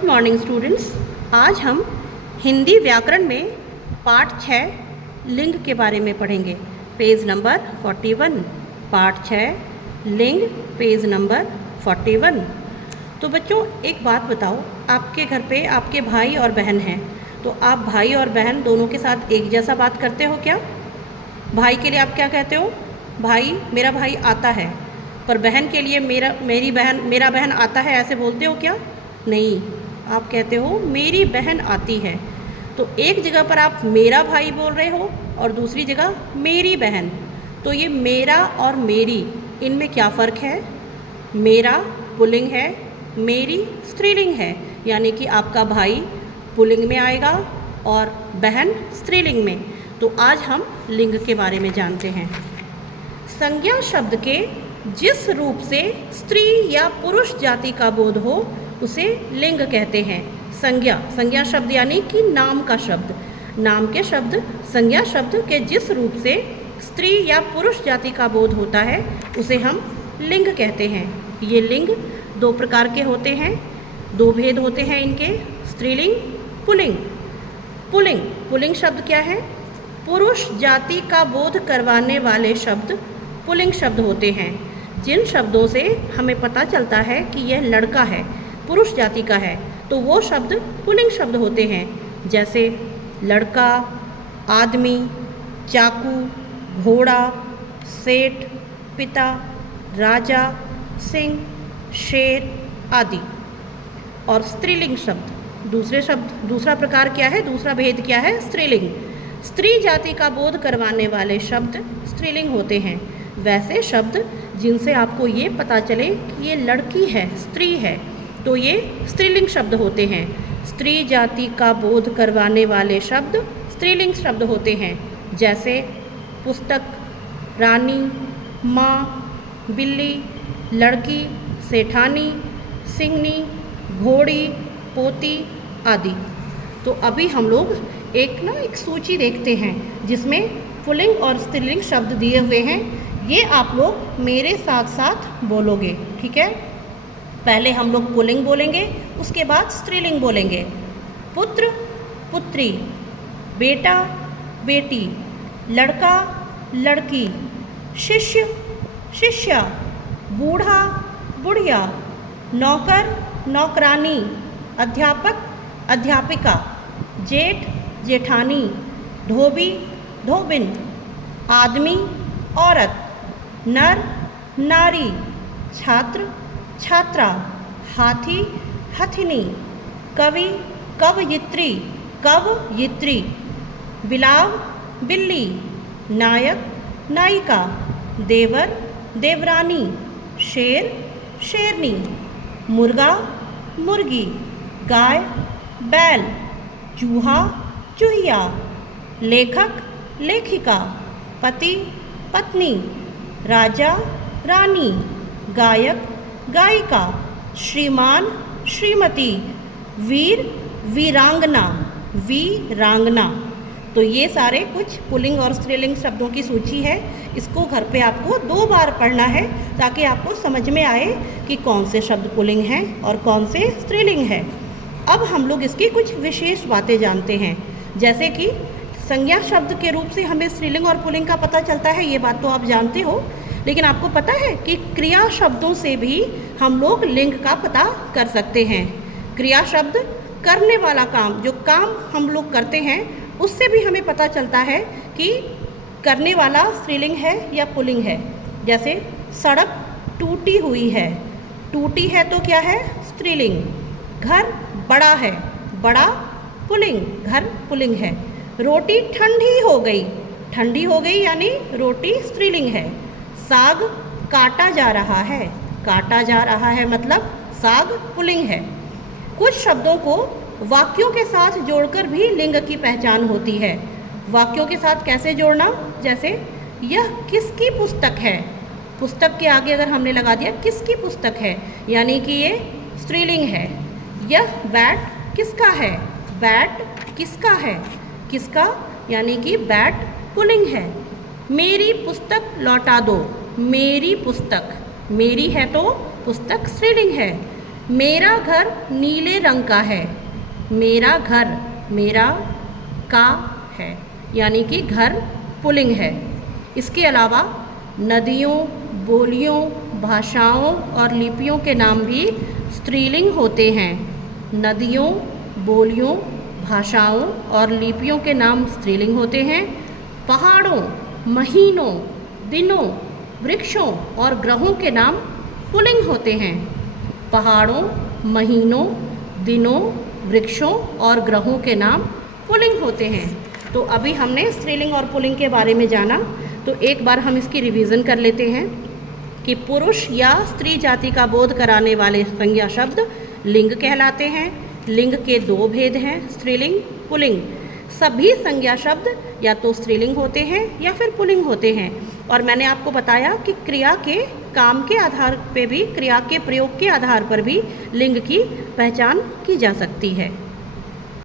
Good morning students. आज हम हिंदी व्याकरण में पाठ 6 लिंग के बारे में पढ़ेंगे। पेज नंबर 41, पाठ 6 लिंग, पेज नंबर 41। तो बच्चों एक बात बताओ, आपके घर पे आपके भाई और बहन हैं, तो आप भाई और बहन दोनों के साथ एक जैसा बात करते हो क्या? भाई के लिए आप क्या कहते हो? भाई, मेरा भाई आता है। पर बहन के लिए मेरा बहन आता है, ऐसे बोलते हो क्या? नहीं, आप कहते हो मेरी बहन आती है। तो एक जगह पर आप मेरा भाई बोल रहे हो और दूसरी जगह मेरी बहन। तो ये मेरा और मेरी, इनमें क्या फ़र्क है? मेरा पुल्लिंग है, मेरी स्त्रीलिंग है, यानी कि आपका भाई पुल्लिंग में आएगा और बहन स्त्रीलिंग में। तो आज हम लिंग के बारे में जानते हैं। संज्ञा शब्द के जिस रूप से स्त्री या पुरुष जाति का बोध हो उसे लिंग कहते हैं। संज्ञा शब्द यानी कि नाम का शब्द, नाम के शब्द संज्ञा शब्द के जिस रूप से स्त्री या पुरुष जाति का बोध होता है उसे हम लिंग कहते हैं। ये लिंग दो प्रकार के होते हैं, दो भेद होते हैं इनके, स्त्रीलिंग, पुल्लिंग। पुल्लिंग शब्द क्या है? पुरुष जाति का बोध करवाने वाले शब्द पुल्लिंग शब्द होते हैं। जिन शब्दों से हमें पता चलता है कि यह लड़का है, पुरुष जाति का है, तो वो शब्द पुल्लिंग शब्द होते हैं। जैसे लड़का, आदमी, चाकू, घोड़ा, सेठ, पिता, राजा, सिंह, शेर आदि। और स्त्रीलिंग शब्द, दूसरा प्रकार क्या है? दूसरा भेद क्या है? स्त्रीलिंग। स्त्री जाति का बोध करवाने वाले शब्द स्त्रीलिंग होते हैं। वैसे शब्द जिनसे आपको ये पता चले कि ये लड़की है, स्त्री है, तो ये स्त्रीलिंग शब्द होते हैं। स्त्री जाति का बोध करवाने वाले शब्द स्त्रीलिंग शब्द होते हैं। जैसे पुस्तक, रानी, माँ, बिल्ली, लड़की, सेठानी, सिंगनी, घोड़ी, पोती आदि। तो अभी हम लोग एक सूची देखते हैं जिसमें पुल्लिंग और स्त्रीलिंग शब्द दिए हुए हैं। ये आप लोग मेरे साथ साथ बोलोगे, ठीक है? पहले हम लोग पुल्लिंग बोलेंगे, उसके बाद स्त्रीलिंग बोलेंगे। पुत्र, पुत्री, बेटा, बेटी, लड़का, लड़की, शिष्य, शिष्या, बूढ़ा, बुढ़िया, नौकर, नौकरानी, अध्यापक, अध्यापिका, जेठ, जेठानी, धोबी, धोबिन, आदमी, औरत, नर, नारी, छात्र, छात्रा, हाथी, हथिनी, कवि, कवयित्री, कवयित्री, बिलाव, बिल्ली, नायक, नायिका, देवर, देवरानी, शेर, शेरनी, मुर्गा, मुर्गी, गाय, बैल, चूहा, चूहिया, लेखक, लेखिका, पति, पत्नी, राजा, रानी, गायक, गायिका, श्रीमान, श्रीमती, वीर, वीरांगना, वीरांगना। तो ये सारे कुछ पुल्लिंग और स्त्रीलिंग शब्दों की सूची है। इसको घर पे आपको 2 बार पढ़ना है ताकि आपको समझ में आए कि कौन से शब्द पुल्लिंग हैं और कौन से स्त्रीलिंग है। अब हम लोग इसकी कुछ विशेष बातें जानते हैं। जैसे कि संज्ञा शब्द के रूप से हमें स्त्रीलिंग और पुल्लिंग का पता चलता है, ये बात तो आप जानते हो। लेकिन आपको पता है कि क्रिया शब्दों से भी हम लोग लिंग का पता कर सकते हैं। क्रिया शब्द करने वाला काम, जो काम हम लोग करते हैं, उससे भी हमें पता चलता है कि करने वाला स्त्रीलिंग है या पुल्लिंग है। जैसे सड़क टूटी हुई है, टूटी है तो क्या है? स्त्रीलिंग। घर बड़ा है, बड़ा पुल्लिंग, घर पुल्लिंग है। रोटी ठंडी हो गई यानी रोटी स्त्रीलिंग है। साग काटा जा रहा है मतलब साग पुल्लिंग है। कुछ शब्दों को वाक्यों के साथ जोड़कर भी लिंग की पहचान होती है। वाक्यों के साथ कैसे जोड़ना? जैसे यह किसकी पुस्तक है, पुस्तक के आगे अगर हमने लगा दिया किसकी पुस्तक है, यानी कि ये स्त्रीलिंग है। यह बैट किसका है, बैट किसका है, किसका यानी कि बैट पुल्लिंग है। मेरी पुस्तक लौटा दो, मेरी पुस्तक, मेरी है तो पुस्तक स्त्रीलिंग है। मेरा घर नीले रंग का है। मेरा घर, मेरा का है, यानी कि घर पुल्लिंग है। इसके अलावा नदियों, बोलियों, भाषाओं और लिपियों के नाम भी स्त्रीलिंग होते हैं। नदियों, बोलियों, भाषाओं और लिपियों के नाम स्त्रीलिंग होते हैं। पहाड़ों, महीनों, दिनों, वृक्षों और ग्रहों के नाम पुल्लिंग होते हैं। पहाड़ों, महीनों, दिनों, वृक्षों और ग्रहों के नाम पुल्लिंग होते हैं। तो अभी हमने स्त्रीलिंग और पुल्लिंग के बारे में जाना, तो एक बार हम इसकी रिवीजन कर लेते हैं कि पुरुष या स्त्री जाति का बोध कराने वाले संज्ञा शब्द लिंग कहलाते हैं। लिंग के दो भेद हैं, स्त्रीलिंग, पुल्लिंग। सभी संज्ञा शब्द या तो स्त्रीलिंग होते हैं या फिर पुल्लिंग होते हैं। और मैंने आपको बताया कि क्रिया के काम के आधार पे भी, क्रिया के प्रयोग के आधार पर भी लिंग की पहचान की जा सकती है।